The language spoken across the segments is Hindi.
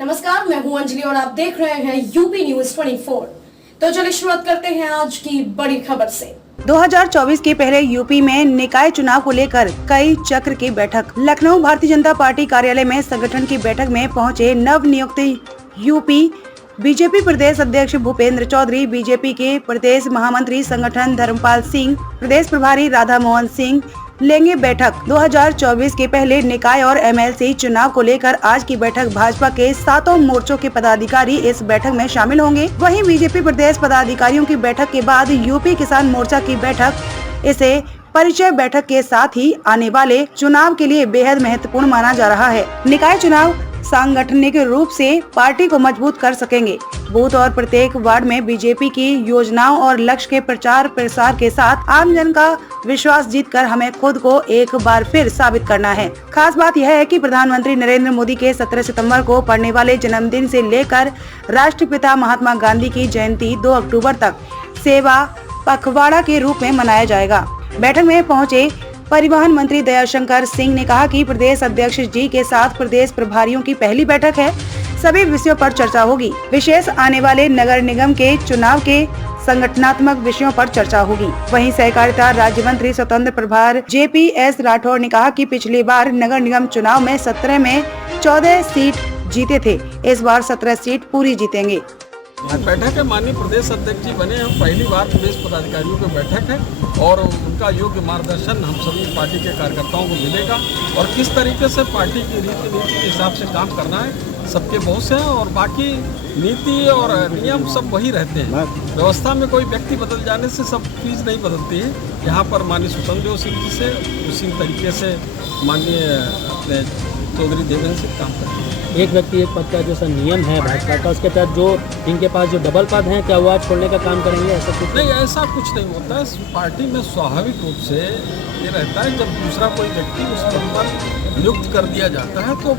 नमस्कार, मैं हूं अंजलि और आप देख रहे हैं यूपी न्यूज 24। तो चलिए शुरुआत करते हैं आज की बड़ी खबर से। 2024 के पहले यूपी में निकाय चुनाव को लेकर कई चक्र की बैठक। लखनऊ भारतीय जनता पार्टी कार्यालय में संगठन की बैठक में पहुंचे नव नियुक्त यूपी बीजेपी प्रदेश अध्यक्ष भूपेंद्र चौधरी, बीजेपी के प्रदेश महामंत्री संगठन धर्मपाल सिंह, प्रदेश प्रभारी राधा मोहन सिंह लेंगे बैठक। 2024 के पहले निकाय और एमएलसी चुनाव को लेकर आज की बैठक भाजपा के 7 मोर्चों के पदाधिकारी इस बैठक में शामिल होंगे। वहीं बीजेपी प्रदेश पदाधिकारियों की बैठक के बाद यूपी किसान मोर्चा की बैठक इसे परिचय बैठक के साथ ही आने वाले चुनाव के लिए बेहद महत्वपूर्ण माना जा रहा है। निकाय चुनाव सांगठनिक रूप से पार्टी को मजबूत कर सकेंगे। बूथ और प्रत्येक वार्ड में बीजेपी की योजनाओं और लक्ष्य के प्रचार प्रसार के साथ आम जन का विश्वास जीतकर हमें खुद को एक बार फिर साबित करना है। खास बात यह है कि प्रधानमंत्री नरेंद्र मोदी के 17 सितंबर को पड़ने वाले जन्मदिन से लेकर राष्ट्रपिता महात्मा गांधी की जयंती 2 अक्टूबर तक सेवा पखवाड़ा के रूप में मनाया जाएगा। बैठक में पहुंचे परिवहन मंत्री दयाशंकर सिंह ने कहा कि प्रदेश अध्यक्ष जी के साथ प्रदेश प्रभारियों की पहली बैठक है। सभी विषयों पर चर्चा होगी। विशेष आने वाले नगर निगम के चुनाव के संगठनात्मक विषयों पर चर्चा होगी। वहीं सहकारिता राज्य मंत्री स्वतंत्र प्रभार JPS राठौर ने कहा कि पिछली बार नगर निगम चुनाव में 17 में 14 सीट जीते थे, इस बार 17 सीट पूरी जीतेंगे। बैठक है, माननीय प्रदेश अध्यक्ष जी बने हैं, पहली बार प्रदेश पदाधिकारियों की बैठक है और उनका योग्य मार्गदर्शन हम सभी पार्टी के कार्यकर्ताओं को मिलेगा और किस तरीके से पार्टी की रीति नीति के हिसाब से काम करना है सबके बहुत से हैं और बाकी नीति और नियम सब वही रहते हैं। व्यवस्था में कोई व्यक्ति बदल जाने से सब चीज़ नहीं बदलती है। यहाँ पर माननीय स्वतंत्र सिंह जी से उसी तरीके से माननीय अपने चौधरी देवेंद्र सिंह काम करते हैं। एक व्यक्ति एक पद का जो सा नियम है भाजपा का, उसके तहत जो इनके पास जो डबल पद हैं, क्या वो आज छोड़ने का काम करेंगे? ऐसा कुछ नहीं, ऐसा कुछ नहीं होता है। पार्टी में स्वाभाविक रूप से ये रहता है, जब दूसरा कोई व्यक्ति उस पद पर नियुक्त कर दिया जाता है तो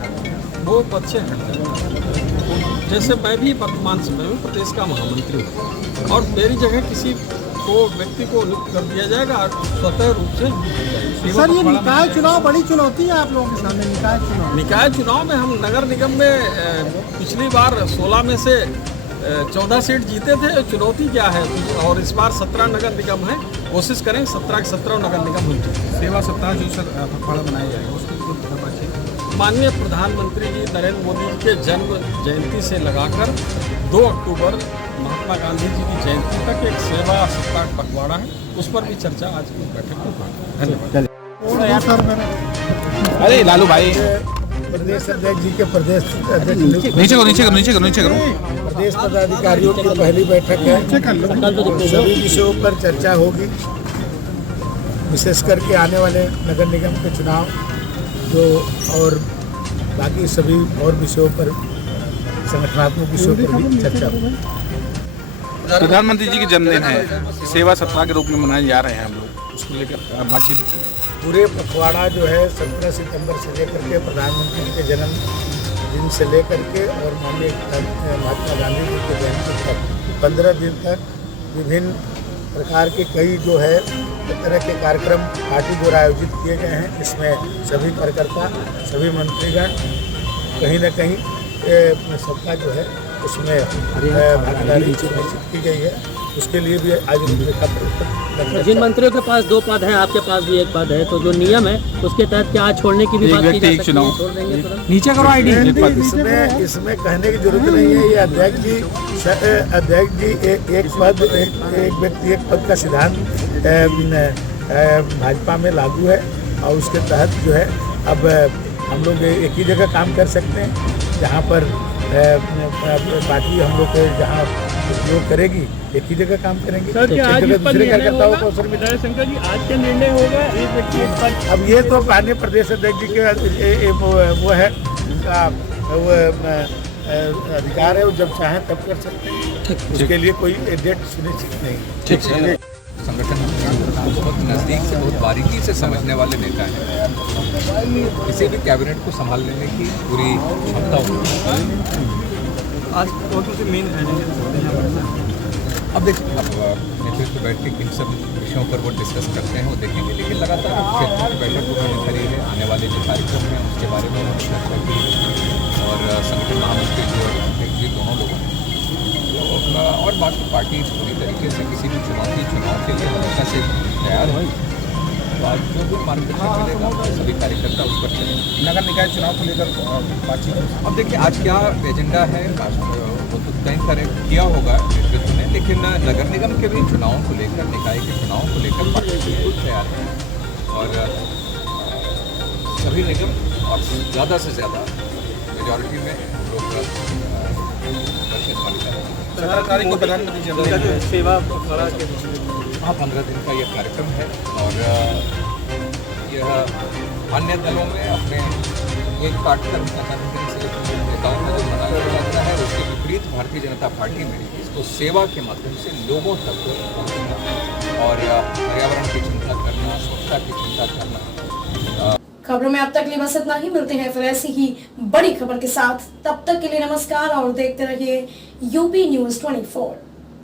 वो पद से हट जाता है। जैसे मैं भी वर्तमान समय में प्रदेश का महामंत्री हूँ और मेरी जगह किसी को व्यक्ति को नियुक्त कर दिया जाएगा, स्वतः रूप से। सर, ये निकाय चुनाव बड़ी चुनौती है आप लोगों के सामने। निकाय चुनाव में हम नगर निगम में पिछली बार 16 में से 14 सीट जीते थे। चुनौती क्या है? और इस बार 17 नगर निगम है, कोशिश करें 17 के 17 नगर निगम हो जाए। सेवा सप्ताह जो सर पखवाड़ा बनाया जाएगा उसकी माननीय प्रधानमंत्री जी नरेंद्र मोदी के जन्म जयंती से लगाकर 2 अक्टूबर महात्मा गांधी जी की जयंती तक एक सेवा सप्ताह पखवाड़ा है, उस पर भी चर्चा आज की बैठक में होगी। धन्यवाद। अरे लालू भाई, प्रदेश अध्यक्ष जी के प्रदेश अध्यक्ष नीचे करो। प्रदेश पदाधिकारियों की पहली बैठक है। सभी विषयों पर चर्चा होगी, विशेष करके आने वाले नगर निगम के चुनाव जो और बाकी सभी और विषयों पर, संगठनात्मक विषयों पर भी चर्चा होगी। प्रधानमंत्री जी की जन्मदिन है, सेवा सप्ताह के रूप में मनाए जा रहे हैं हम लोग, उसको लेकर बातचीत। पूरे पखवाड़ा जो है 17 सितंबर से लेकर के प्रधानमंत्री के जन्मदिन से लेकर के और माननीय महात्मा गांधी जी के जयंती तक 15 दिन तक विभिन्न प्रकार के कई जो है तरह के कार्यक्रम पार्टी द्वारा आयोजित किए गए हैं। इसमें सभी कार्यकर्ता, सभी मंत्रीगण कहीं न कहीं सबका जो है उसमें भागीदारी सुनिश्चित की गई है। उसके लिए भी आज जिन मंत्रियों के पास 2 पद हैं, आपके पास भी 1 पद है, तो जो नियम है उसके तहत क्या आज छोड़ने की भी बात की जा सकती है? छोड़ देंगे तुरंत? नीचे करो आईडी। इसमें कहने की जरूरत नहीं है। ये अध्यक्ष जी एक व्यक्ति एक पद का सिद्धांत भाजपा में लागू है और उसके तहत जो है अब हम लोग एक ही जगह काम कर सकते हैं, जहाँ पर पार्टी हम लोग को जहाँ उपयोग करेगी एक ही जगह काम करेंगे। सर, तो आज दूसरे कार्यकर्ताओं को अवसर मिलेगा। शंकर जी, आज क्या निर्णय होगा? अब ये तो माननीय प्रदेश अध्यक्ष जी के वो है, उनका वो अधिकार है, वो जब चाहें तब कर सकते हैं। उसके लिए कोई डेट सुनिश्चित नहीं। ठीक है। संगठन बहुत नज़दीक से, बहुत बारीकी से समझने वाले नेता हैं। किसी भी कैबिनेट को संभाल लेने की पूरी क्षमता होती है। आज कौन से मेन अब देखिए, अब नेतृत्व बैठ के किन सब विषयों पर वो डिस्कस करते हैं वो देखेंगे, लेकिन लगातार क्षेत्रों की बैठक उन्होंने करी है। आने वाले जो कार्यक्रम हैं उसके बारे में उन्होंने चर्चा की और संगठन महामंत्री हुआ कि पार्टी पूरी तरीके से किसी भी चुनाव के लिए हमेशा से तैयार है। तो आज जो भी मार्गदर्शन मिलेगा सभी कार्यकर्ता उस पर चलेंगे। नगर निकाय चुनाव को लेकर बातचीत। अब देखिए आज क्या एजेंडा है वो तो तय किया होगा नेतृत्व ने, लेकिन नगर निगम के भी चुनावों को लेकर, निकाय के चुनावों को लेकर पार्टी बिल्कुल तैयार है और सभी निगम और ज़्यादा से ज़्यादा मेजॉरिटी में लोग तारीख को प्रधानमंत्री सेवा हाँ 15 दिन का यह कार्यक्रम है और यह अन्य दलों में अपने एक काटकर नेताओं में जो मनाया जाता है उसके विपरीत भारतीय जनता पार्टी में इसको सेवा के माध्यम से लोगों तक पहुँचना और पर्यावरण की चिंता करना, स्वच्छता की चिंता करना। खबरों में अब तक लिए बस इतना ही। मिलते हैं फिर ऐसी ही बड़ी खबर के साथ। तब तक के लिए नमस्कार और देखते रहिए यूपी न्यूज़ 24।